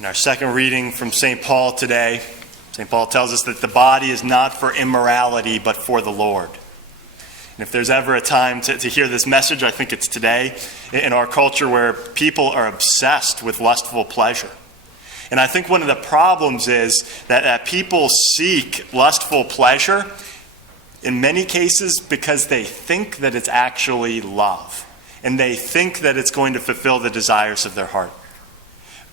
In our second reading from St. Paul today, St. Paul tells us that the body is not for immorality, but for the Lord. And if there's ever a time to hear this message, I think it's today in our culture where people are obsessed with lustful pleasure. And I think one of the problems is that people seek lustful pleasure in many cases because they think that it's actually love. And they think that it's going to fulfill the desires of their heart.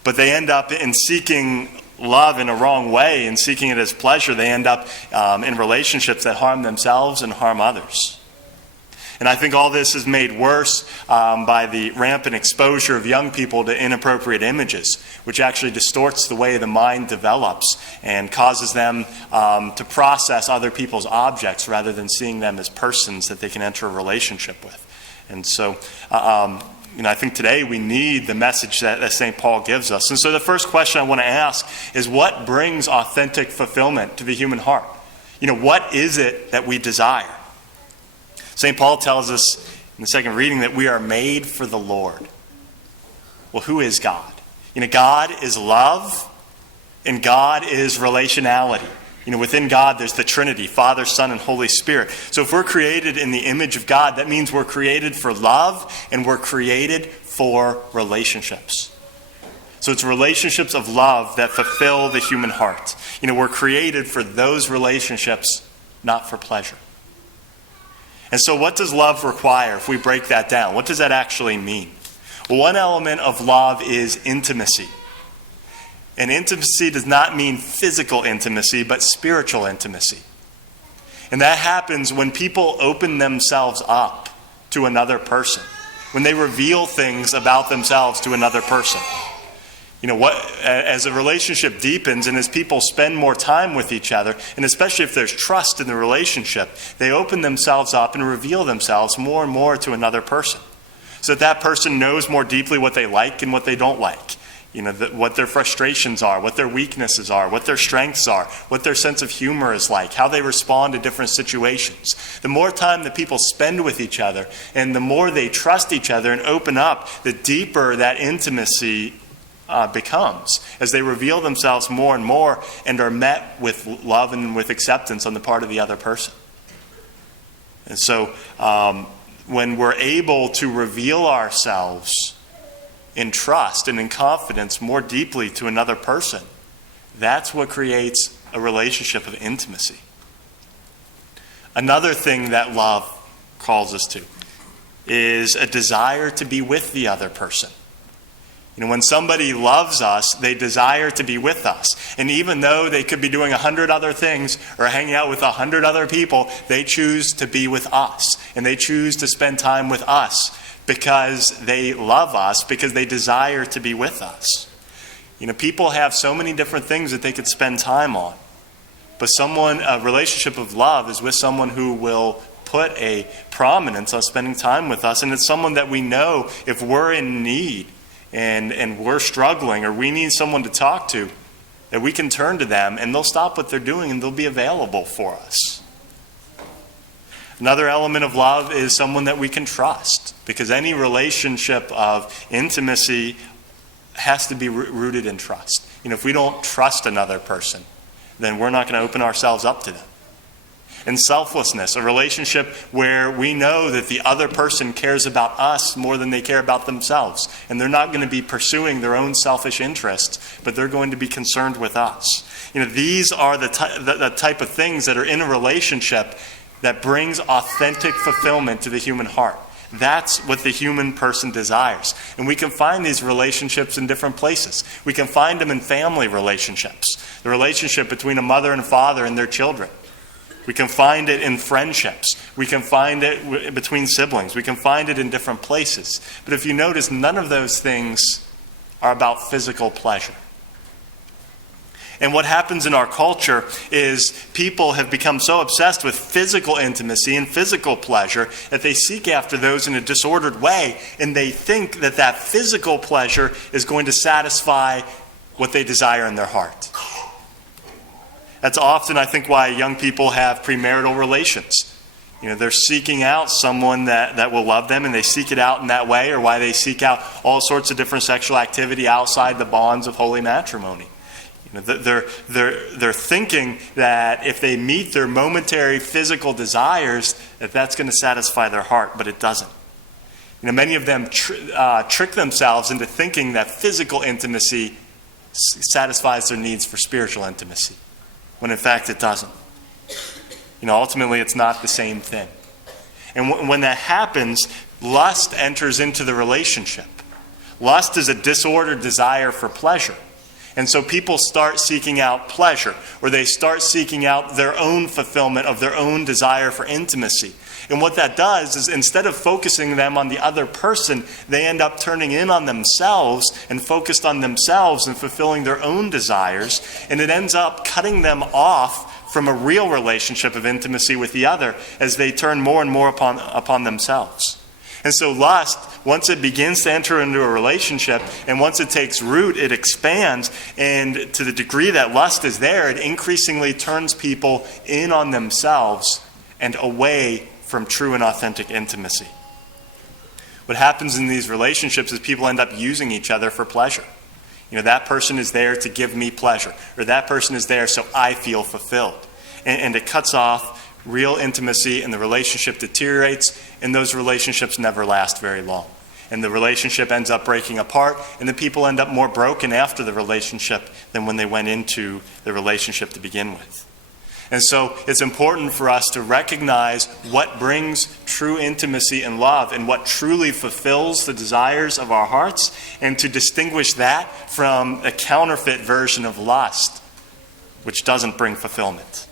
But they end up in seeking love in a wrong way and seeking it as pleasure. They end up in relationships that harm themselves and harm others. And I think all this is made worse by the rampant exposure of young people to inappropriate images, which actually distorts the way the mind develops and causes them to process other people's objects rather than seeing them as persons that they can enter a relationship with. And so, I think today we need the message that St. Paul gives us. And so the first question I want to ask is, what brings authentic fulfillment to the human heart? What is it that we desire? St. Paul tells us in the second reading that we are made for the Lord. Well, who is God? God is love, and God is relationality. Within God, there's the Trinity, Father, Son, and Holy Spirit. So if we're created in the image of God, that means we're created for love and we're created for relationships. So it's relationships of love that fulfill the human heart. We're created for those relationships, not for pleasure. And so what does love require if we break that down? What does that actually mean? Well, one element of love is intimacy. And intimacy does not mean physical intimacy, but spiritual intimacy. And that happens when people open themselves up to another person, when they reveal things about themselves to another person. As a relationship deepens and as people spend more time with each other, and especially if there's trust in the relationship, they open themselves up and reveal themselves more and more to another person. So that person knows more deeply what they like and what they don't like. What their frustrations are, what their weaknesses are, what their strengths are, what their sense of humor is like, how they respond to different situations. The more time that people spend with each other and the more they trust each other and open up, the deeper that intimacy becomes as they reveal themselves more and more and are met with love and with acceptance on the part of the other person. And so when we're able to reveal ourselves in trust and in confidence more deeply to another person, that's what creates a relationship of intimacy. Another thing that love calls us to is a desire to be with the other person. When somebody loves us, they desire to be with us. And even though they could be doing 100 other things or hanging out with 100 other people, they choose to be with us. And they choose to spend time with us because they love us, because they desire to be with us. People have so many different things that they could spend time on. But a relationship of love is with someone who will put a prominence on spending time with us. And it's someone that we know if we're in need and we're struggling or we need someone to talk to, that we can turn to them and they'll stop what they're doing and they'll be available for us. Another element of love is someone that we can trust, because any relationship of intimacy has to be rooted in trust. If we don't trust another person, then we're not going to open ourselves up to them. And selflessness, a relationship where we know that the other person cares about us more than they care about themselves. And they're not going to be pursuing their own selfish interests, but they're going to be concerned with us. These are the type of things that are in a relationship that brings authentic fulfillment to the human heart. That's what the human person desires. And we can find these relationships in different places. We can find them in family relationships, the relationship between a mother and father and their children. We can find it in friendships. We can find it between siblings. We can find it in different places. But if you notice, none of those things are about physical pleasure. And what happens in our culture is people have become so obsessed with physical intimacy and physical pleasure that they seek after those in a disordered way, and they think that that physical pleasure is going to satisfy what they desire in their heart. That's often, I think, why young people have premarital relations. They're seeking out someone that will love them, and they seek it out in that way, or why they seek out all sorts of different sexual activity outside the bonds of holy matrimony. They're thinking that if they meet their momentary physical desires, that's going to satisfy their heart, but it doesn't. Many of them trick themselves into thinking that physical intimacy satisfies their needs for spiritual intimacy, when in fact it doesn't. Ultimately it's not the same thing. And when that happens, lust enters into the relationship. Lust is a disordered desire for pleasure. And so people start seeking out pleasure, or they start seeking out their own fulfillment of their own desire for intimacy. And what that does is, instead of focusing them on the other person, they end up turning in on themselves and focused on themselves and fulfilling their own desires. And it ends up cutting them off from a real relationship of intimacy with the other as they turn more and more upon themselves. And so lust, once it begins to enter into a relationship, and once it takes root, it expands. And to the degree that lust is there, it increasingly turns people in on themselves and away from true and authentic intimacy. What happens in these relationships is people end up using each other for pleasure. That person is there to give me pleasure, or that person is there so I feel fulfilled. And it cuts off real intimacy, and the relationship deteriorates, and those relationships never last very long. And the relationship ends up breaking apart, and the people end up more broken after the relationship than when they went into the relationship to begin with. And so it's important for us to recognize what brings true intimacy and love, and what truly fulfills the desires of our hearts, and to distinguish that from a counterfeit version of lust, which doesn't bring fulfillment.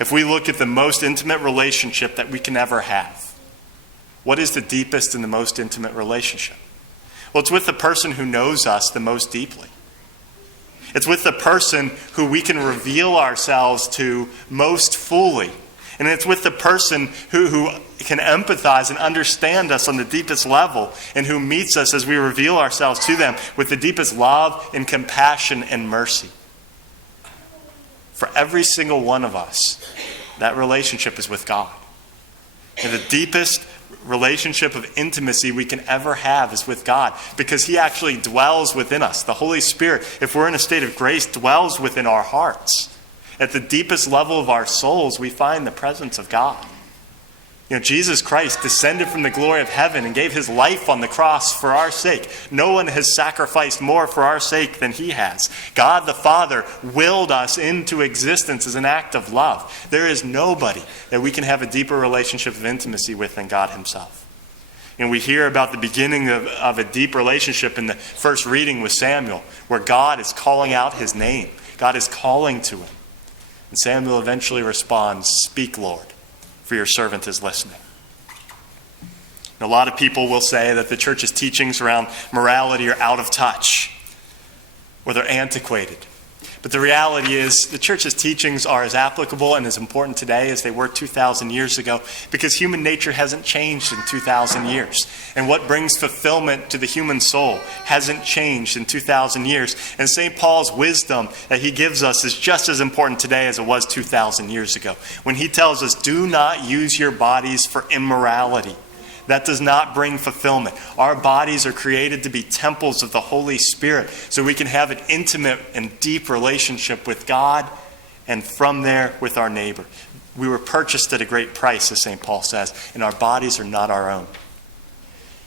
If we look at the most intimate relationship that we can ever have, what is the deepest and the most intimate relationship? Well, it's with the person who knows us the most deeply. It's with the person who we can reveal ourselves to most fully. And it's with the person who can empathize and understand us on the deepest level, and who meets us as we reveal ourselves to them with the deepest love and compassion and mercy. For every single one of us, that relationship is with God. And the deepest relationship of intimacy we can ever have is with God, because He actually dwells within us. The Holy Spirit, if we're in a state of grace, dwells within our hearts. At the deepest level of our souls, we find the presence of God. Jesus Christ descended from the glory of heaven and gave His life on the cross for our sake. No one has sacrificed more for our sake than He has. God the Father willed us into existence as an act of love. There is nobody that we can have a deeper relationship of intimacy with than God Himself. And we hear about the beginning of a deep relationship in the first reading with Samuel, where God is calling out His name. God is calling to him. And Samuel eventually responds, "Speak, Lord, for your servant is listening." And a lot of people will say that the church's teachings around morality are out of touch, or they're antiquated. But the reality is, the church's teachings are as applicable and as important today as they were 2,000 years ago, because human nature hasn't changed in 2,000 years. And what brings fulfillment to the human soul hasn't changed in 2,000 years. And St. Paul's wisdom that he gives us is just as important today as it was 2,000 years ago, when he tells us, do not use your bodies for immorality. That does not bring fulfillment. Our bodies are created to be temples of the Holy Spirit, so we can have an intimate and deep relationship with God, and from there with our neighbor. We were purchased at a great price, as St. Paul says, and our bodies are not our own.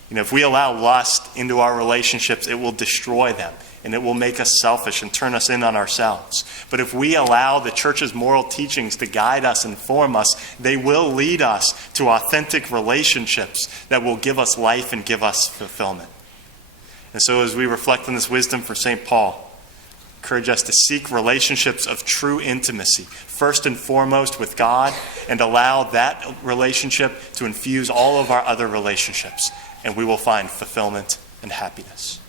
If we allow lust into our relationships, it will destroy them, and it will make us selfish and turn us in on ourselves. But if we allow the church's moral teachings to guide us and form us, they will lead us to authentic relationships that will give us life and give us fulfillment. And so as we reflect on this wisdom from St. Paul, encourage us to seek relationships of true intimacy, first and foremost with God, and allow that relationship to infuse all of our other relationships, and we will find fulfillment and happiness.